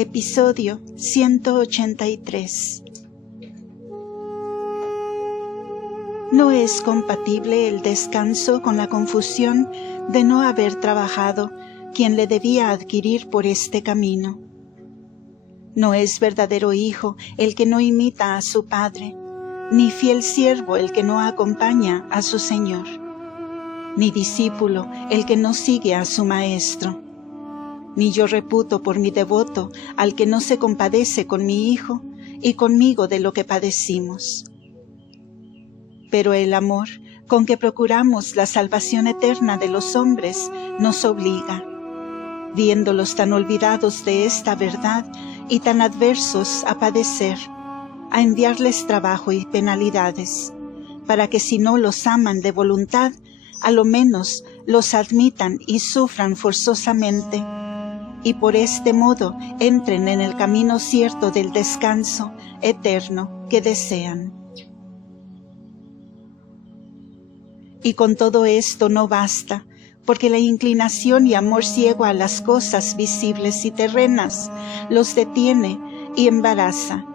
Episodio 183. No es compatible el descanso con la confusión de no haber trabajado quien le debía adquirir por este camino. No es verdadero hijo el que no imita a su padre, ni fiel siervo el que no acompaña a su Señor, ni discípulo el que no sigue a su maestro. Ni yo reputo por mi devoto al que no se compadece con mi hijo y conmigo de lo que padecimos. Pero el amor con que procuramos la salvación eterna de los hombres nos obliga, viéndolos tan olvidados de esta verdad y tan adversos a padecer, a enviarles trabajo y penalidades, para que si no los aman de voluntad, a lo menos los admitan y sufran forzosamente, y por este modo entren en el camino cierto del descanso eterno que desean. Y con todo esto no basta, porque la inclinación y amor ciego a las cosas visibles y terrenas los detiene y embaraza,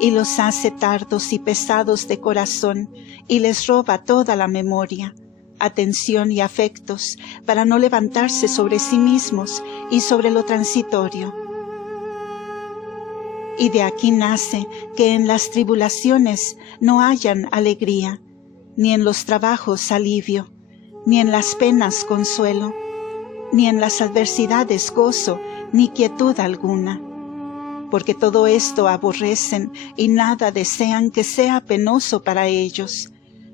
y los hace tardos y pesados de corazón, y les roba toda la memoria, atención y afectos, para no levantarse sobre sí mismos y sobre lo transitorio. Y de aquí nace que en las tribulaciones no hayan alegría, ni en los trabajos alivio, ni en las penas consuelo, ni en las adversidades gozo, ni quietud alguna. Porque todo esto aborrecen y nada desean que sea penoso para ellos,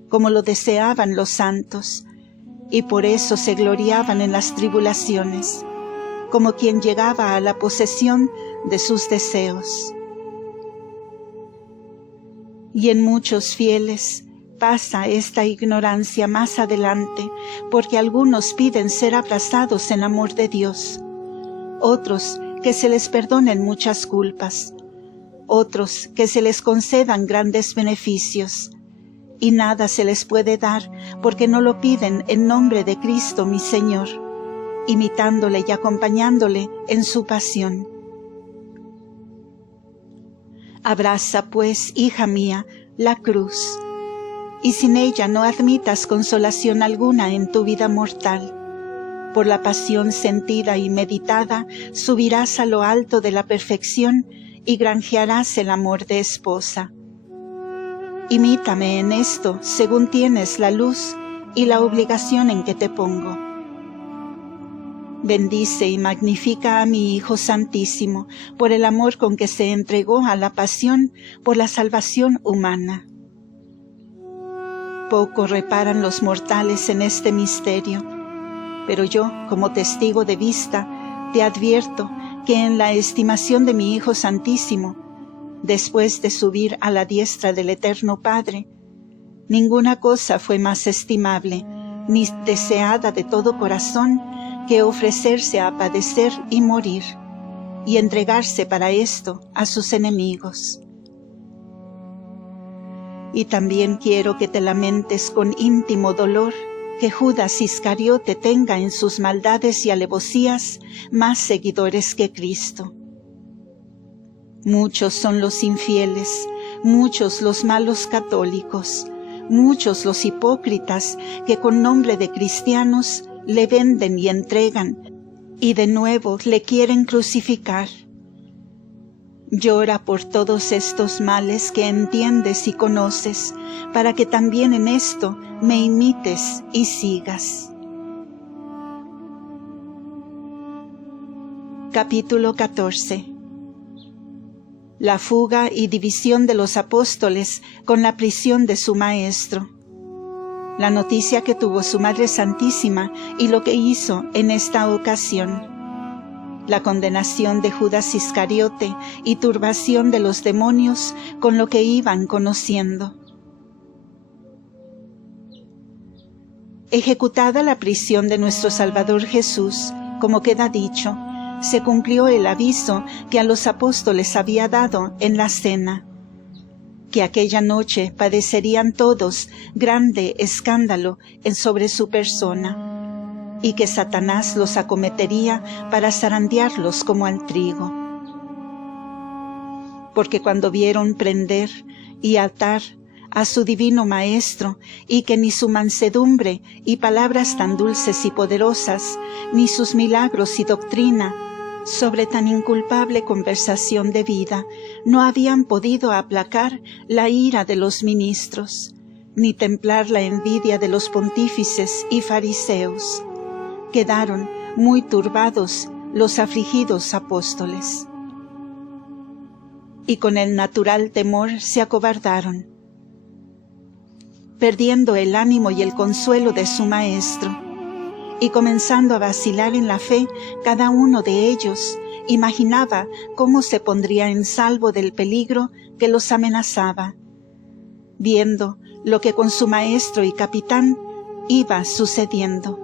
como lo deseaban los santos, y por eso se gloriaban en las tribulaciones, como quien llegaba a la posesión de sus deseos. Y en muchos fieles pasa esta ignorancia más adelante, porque algunos piden ser abrazados en amor de Dios, otros que se les perdonen muchas culpas, otros que se les concedan grandes beneficios, y nada se les puede dar porque no lo piden en nombre de Cristo mi Señor, imitándole y acompañándole en su pasión. Abraza pues, hija mía, la cruz, y sin ella no admitas consolación alguna en tu vida mortal. Por la pasión sentida y meditada subirás a lo alto de la perfección y granjearás el amor de esposa. Imítame en esto según tienes la luz y la obligación en que te pongo. Bendice y magnifica a mi Hijo Santísimo por el amor con que se entregó a la pasión por la salvación humana. Poco reparan los mortales en este misterio, pero yo, como testigo de vista, te advierto que en la estimación de mi Hijo Santísimo, después de subir a la diestra del Eterno Padre, ninguna cosa fue más estimable, ni deseada de todo corazón, que ofrecerse a padecer y morir, y entregarse para esto a sus enemigos. Y también quiero que te lamentes con íntimo dolor que Judas Iscariote tenga en sus maldades y alevosías más seguidores que Cristo. Muchos son los infieles, muchos los malos católicos, muchos los hipócritas que con nombre de cristianos le venden y entregan, y de nuevo le quieren crucificar. Llora por todos estos males que entiendes y conoces, para que también en esto me imites y sigas. Capítulo 14. La fuga y división de los apóstoles con la prisión de su maestro. La noticia que tuvo su Madre Santísima y lo que hizo en esta ocasión. La condenación de Judas Iscariote y turbación de los demonios con lo que iban conociendo. Ejecutada la prisión de nuestro Salvador Jesús, como queda dicho, se cumplió el aviso que a los apóstoles había dado en la cena, que aquella noche padecerían todos grande escándalo sobre su persona, y que Satanás los acometería para zarandearlos como al trigo. porque cuando vieron prender y atar a su divino Maestro, y que ni su mansedumbre y palabras tan dulces y poderosas, ni sus milagros y doctrina, sobre tan inculpable conversación de vida, no habían podido aplacar la ira de los ministros, ni templar la envidia de los pontífices y fariseos. Quedaron muy turbados los afligidos apóstoles, y con el natural temor se acobardaron, perdiendo el ánimo y el consuelo de su Maestro, y comenzando a vacilar en la fe, cada uno de ellos imaginaba cómo se pondría en salvo del peligro que los amenazaba, viendo lo que con su Maestro y capitán iba sucediendo.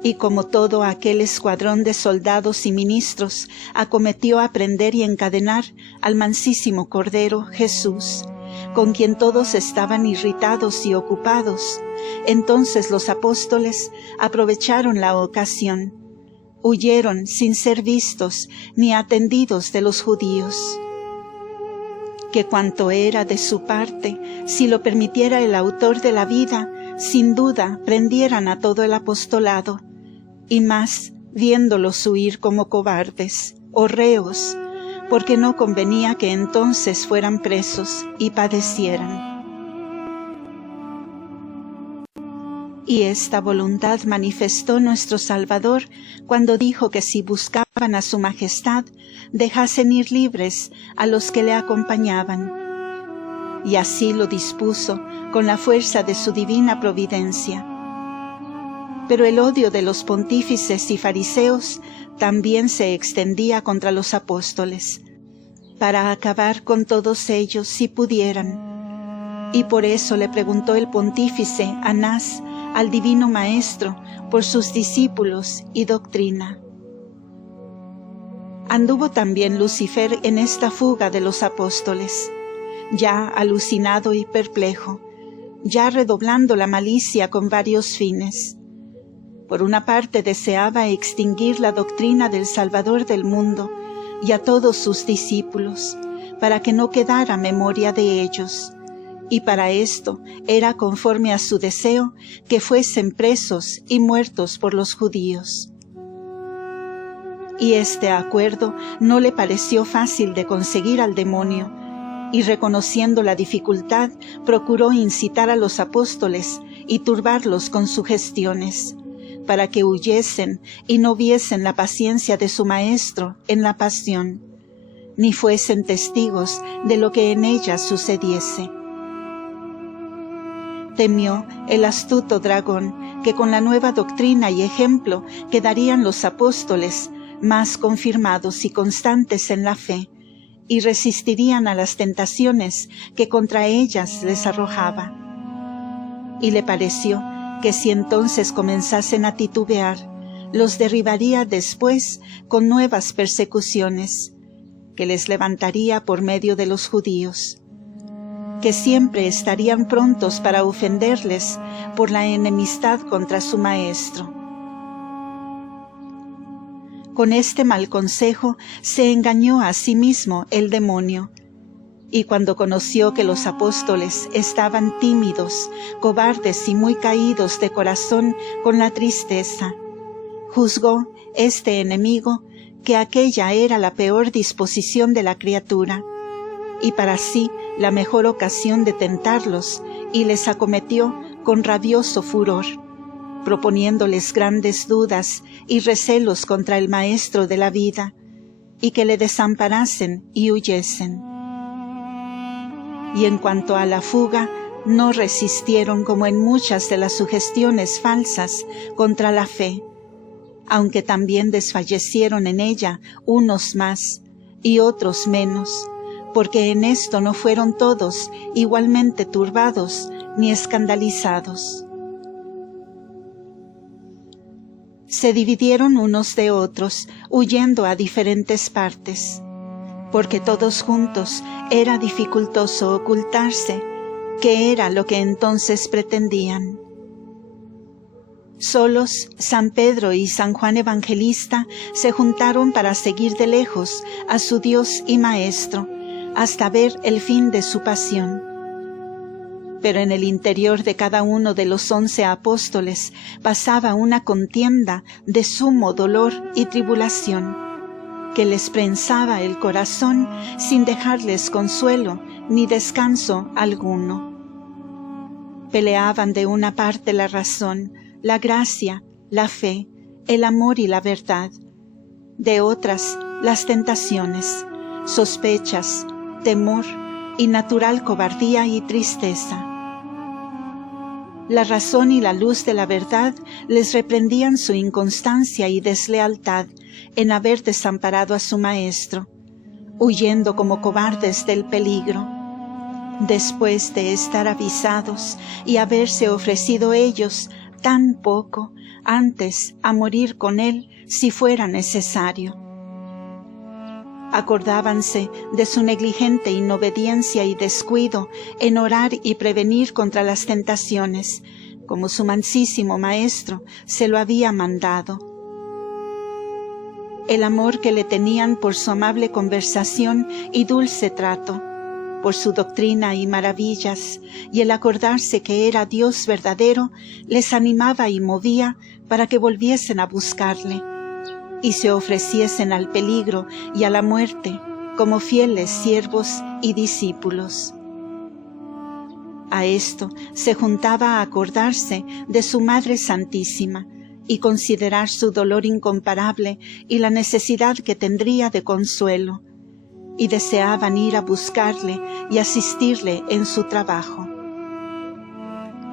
Y como todo aquel escuadrón de soldados y ministros acometió a prender y encadenar al mansísimo Cordero Jesús, con quien todos estaban irritados y ocupados, entonces los apóstoles aprovecharon la ocasión, huyeron sin ser vistos ni atendidos de los judíos. Que cuanto era de su parte, si lo permitiera el autor de la vida, sin duda prendieran a todo el apostolado, y más viéndolos huir como cobardes o reos, porque no convenía que entonces fueran presos y padecieran. Y esta voluntad manifestó nuestro Salvador cuando dijo que si buscaban a su majestad, dejasen ir libres a los que le acompañaban. Y así lo dispuso con la fuerza de su divina providencia. Pero el odio de los pontífices y fariseos también se extendía contra los apóstoles, para acabar con todos ellos si pudieran. Y por eso le preguntó el pontífice Anás al divino Maestro por sus discípulos y doctrina. Anduvo también Lucifer en esta fuga de los apóstoles, ya alucinado y perplejo, ya redoblando la malicia con varios fines. Por una parte deseaba extinguir la doctrina del Salvador del mundo y a todos sus discípulos, para que no quedara memoria de ellos, y para esto era conforme a su deseo que fuesen presos y muertos por los judíos. Y este acuerdo no le pareció fácil de conseguir al demonio, y reconociendo la dificultad, procuró incitar a los apóstoles y turbarlos con sugestiones, para que huyesen y no viesen la paciencia de su Maestro en la pasión, ni fuesen testigos de lo que en ella sucediese. Temió el astuto dragón que con la nueva doctrina y ejemplo quedarían los apóstoles más confirmados y constantes en la fe, y resistirían a las tentaciones que contra ellas les arrojaba. Y le pareció que si entonces comenzasen a titubear, los derribaría después con nuevas persecuciones, que les levantaría por medio de los judíos, que siempre estarían prontos para ofenderles por la enemistad contra su Maestro. Con este mal consejo se engañó a sí mismo el demonio, y cuando conoció que los apóstoles estaban tímidos, cobardes y muy caídos de corazón con la tristeza, juzgó este enemigo que aquella era la peor disposición de la criatura, y para sí la mejor ocasión de tentarlos, y les acometió con rabioso furor, proponiéndoles grandes dudas y recelos contra el Maestro de la vida, y que le desamparasen y huyesen. Y en cuanto a la fuga, no resistieron como en muchas de las sugestiones falsas contra la fe, aunque también desfallecieron en ella unos más y otros menos, porque en esto no fueron todos igualmente turbados ni escandalizados. Se dividieron unos de otros, huyendo a diferentes partes, porque todos juntos era dificultoso ocultarse, que era lo que entonces pretendían. Solos, San Pedro y San Juan Evangelista se juntaron para seguir de lejos a su Dios y Maestro, hasta ver el fin de su pasión. Pero en el interior de cada uno de los 11 apóstoles pasaba una contienda de sumo dolor y tribulación, que les prensaba el corazón sin dejarles consuelo ni descanso alguno. Peleaban de una parte la razón, la gracia, la fe, el amor y la verdad; de otras, las tentaciones, sospechas, temor y natural cobardía y tristeza. La razón y la luz de la verdad les reprendían su inconstancia y deslealtad en haber desamparado a su Maestro, huyendo como cobardes del peligro. Después de estar avisados y haberse ofrecido ellos tan poco antes a morir con él si fuera necesario. Acordábanse de su negligente inobediencia y descuido en orar y prevenir contra las tentaciones, como su mansísimo Maestro se lo había mandado. El amor que le tenían por su amable conversación y dulce trato, por su doctrina y maravillas, y el acordarse que era Dios verdadero, les animaba y movía para que volviesen a buscarle y se ofreciesen al peligro y a la muerte como fieles siervos y discípulos. A esto se juntaba a acordarse de su Madre Santísima y considerar su dolor incomparable y la necesidad que tendría de consuelo, y deseaban ir a buscarle y asistirle en su trabajo.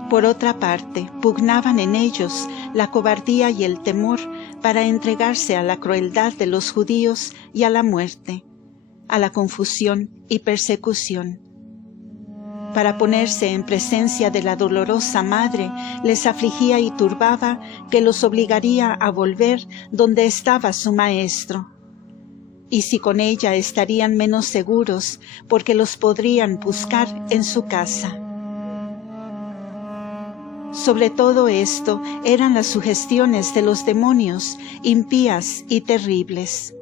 Por otra parte, pugnaban en ellos la cobardía y el temor para entregarse a la crueldad de los judíos y a la muerte, a la confusión y persecución. Para ponerse en presencia de la dolorosa Madre, les afligía y turbaba que los obligaría a volver donde estaba su Maestro. Y si con ella estarían menos seguros, porque los podrían buscar en su casa. Sobre todo esto eran las sugestiones de los demonios, impías y terribles,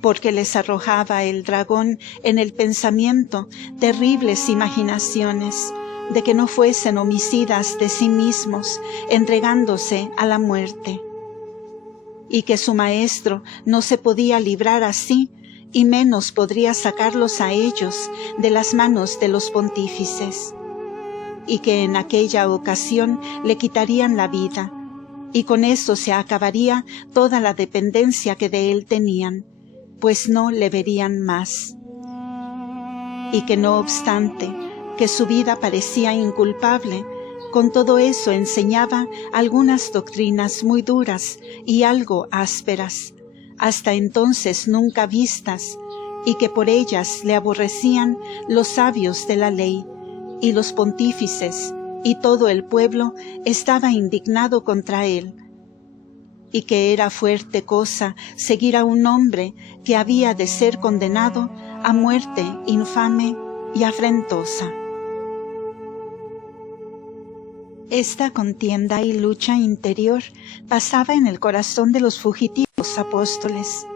porque les arrojaba el dragón en el pensamiento terribles imaginaciones de que no fuesen homicidas de sí mismos, entregándose a la muerte, y que su Maestro no se podía librar así, y menos podría sacarlos a ellos de las manos de los pontífices, y que en aquella ocasión le quitarían la vida, y con eso se acabaría toda la dependencia que de él tenían, pues no le verían más. Y que no obstante que su vida parecía inculpable, con todo eso enseñaba algunas doctrinas muy duras y algo ásperas, hasta entonces nunca vistas, y que por ellas le aborrecían los sabios de la ley, y los pontífices, y todo el pueblo estaba indignado contra él, y que era fuerte cosa seguir a un hombre que había de ser condenado a muerte infame y afrentosa. Esta contienda y lucha interior pasaba en el corazón de los fugitivos apóstoles,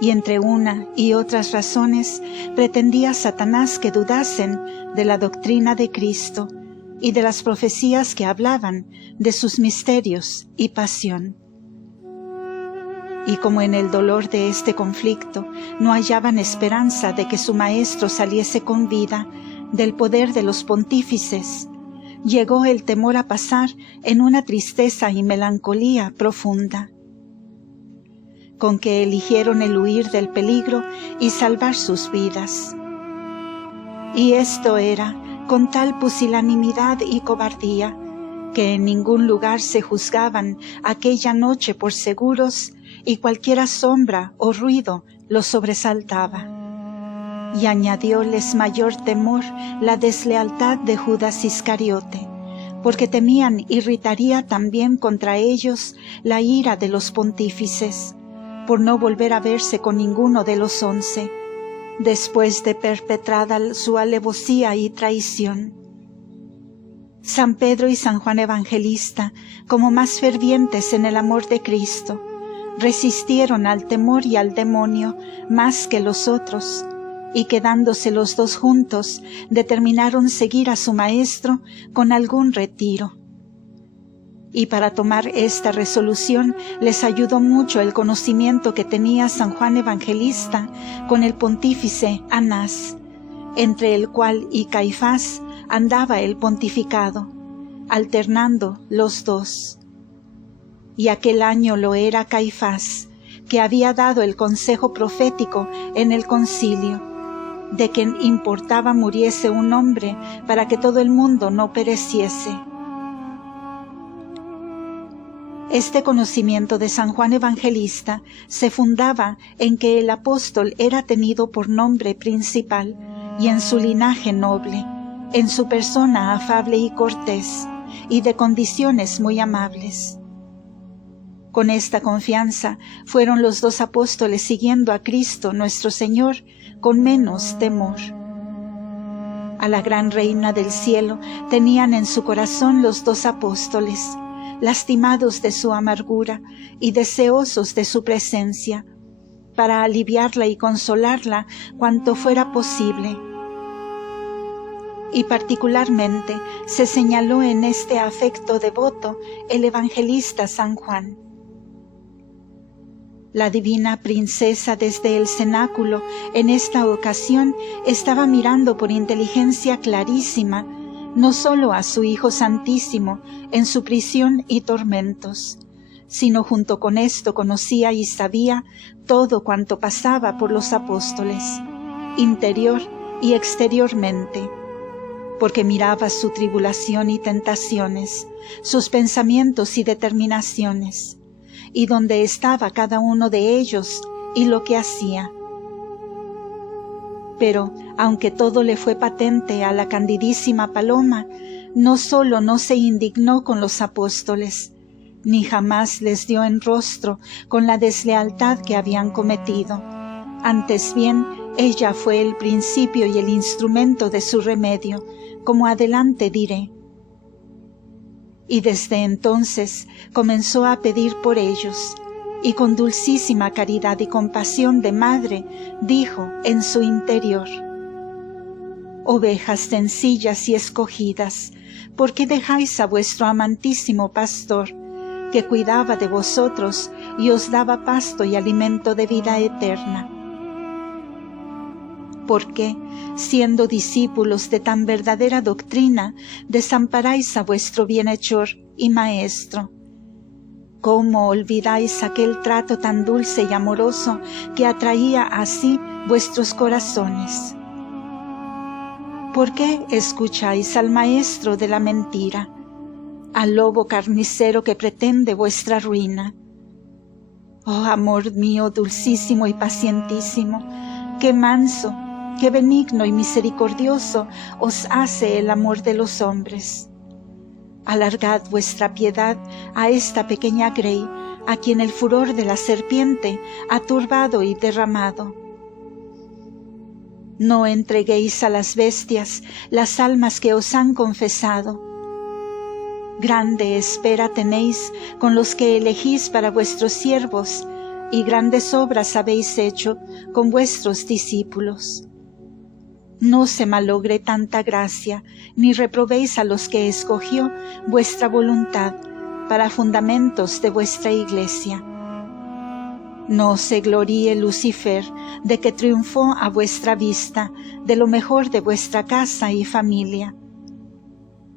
y entre una y otras razones pretendía Satanás que dudasen de la doctrina de Cristo y de las profecías que hablaban de sus misterios y pasión. Y como en el dolor de este conflicto no hallaban esperanza de que su Maestro saliese con vida del poder de los pontífices, llegó el temor a pasar en una tristeza y melancolía profunda, con que eligieron el huir del peligro y salvar sus vidas. Y esto era con tal pusilanimidad y cobardía, que en ningún lugar se juzgaban aquella noche por seguros, y cualquiera sombra o ruido los sobresaltaba. Y añadióles mayor temor la deslealtad de Judas Iscariote, porque temían irritaría también contra ellos la ira de los pontífices, por no volver a verse con ninguno de los 11, después de perpetrada su alevosía y traición. San Pedro y San Juan Evangelista, como más fervientes en el amor de Cristo, resistieron al temor y al demonio más que los otros, y quedándose los dos juntos, determinaron seguir a su Maestro con algún retiro. Y para tomar esta resolución les ayudó mucho el conocimiento que tenía San Juan Evangelista con el pontífice Anás, entre el cual y Caifás andaba el pontificado, alternando los dos. Y aquel año lo era Caifás, que había dado el consejo profético en el concilio, de que importaba muriese un hombre para que todo el mundo no pereciese. Este conocimiento de San Juan Evangelista se fundaba en que el apóstol era tenido por nombre principal y en su linaje noble, en su persona afable y cortés, y de condiciones muy amables. Con esta confianza fueron los dos apóstoles siguiendo a Cristo nuestro Señor con menos temor. A la gran Reina del cielo tenían en su corazón los dos apóstoles, lastimados de su amargura y deseosos de su presencia, para aliviarla y consolarla cuanto fuera posible. Y particularmente se señaló en este afecto devoto el evangelista San Juan. La divina princesa desde el cenáculo en esta ocasión estaba mirando por inteligencia clarísima no sólo a su Hijo Santísimo en su prisión y tormentos, sino junto con esto conocía y sabía todo cuanto pasaba por los apóstoles, interior y exteriormente, porque miraba su tribulación y tentaciones, sus pensamientos y determinaciones, y dónde estaba cada uno de ellos y lo que hacía. Pero, aunque todo le fue patente a la candidísima Paloma, no sólo no se indignó con los apóstoles, ni jamás les dio en rostro con la deslealtad que habían cometido. Antes bien, ella fue el principio y el instrumento de su remedio, como adelante diré. Y desde entonces comenzó a pedir por ellos, y con dulcísima caridad y compasión de madre, dijo en su interior: ovejas sencillas y escogidas, ¿por qué dejáis a vuestro amantísimo pastor, que cuidaba de vosotros y os daba pasto y alimento de vida eterna? ¿Por qué, siendo discípulos de tan verdadera doctrina, desamparáis a vuestro bienhechor y maestro? ¿Cómo olvidáis aquel trato tan dulce y amoroso que atraía así vuestros corazones? ¿Por qué escucháis al maestro de la mentira, al lobo carnicero que pretende vuestra ruina? Oh amor mío dulcísimo y pacientísimo, qué manso, qué benigno y misericordioso os hace el amor de los hombres. Alargad vuestra piedad a esta pequeña grey, a quien el furor de la serpiente ha turbado y derramado. No entreguéis a las bestias las almas que os han confesado. Grande espera tenéis con los que elegís para vuestros siervos, y grandes obras habéis hecho con vuestros discípulos. No se malogre tanta gracia, ni reprobéis a los que escogió vuestra voluntad para fundamentos de vuestra iglesia. No se gloríe Lucifer de que triunfó a vuestra vista de lo mejor de vuestra casa y familia.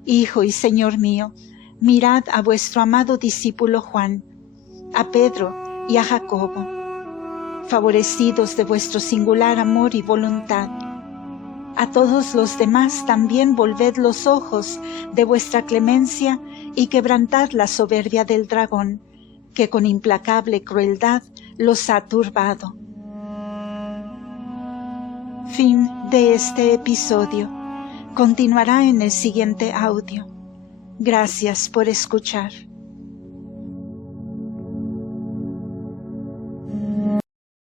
Hijo y Señor mío, mirad a vuestro amado discípulo Juan, a Pedro y a Jacobo, favorecidos de vuestro singular amor y voluntad. A todos los demás también volved los ojos de vuestra clemencia y quebrantad la soberbia del dragón, que con implacable crueldad los ha turbado. Fin de este episodio. Continuará en el siguiente audio. Gracias por escuchar.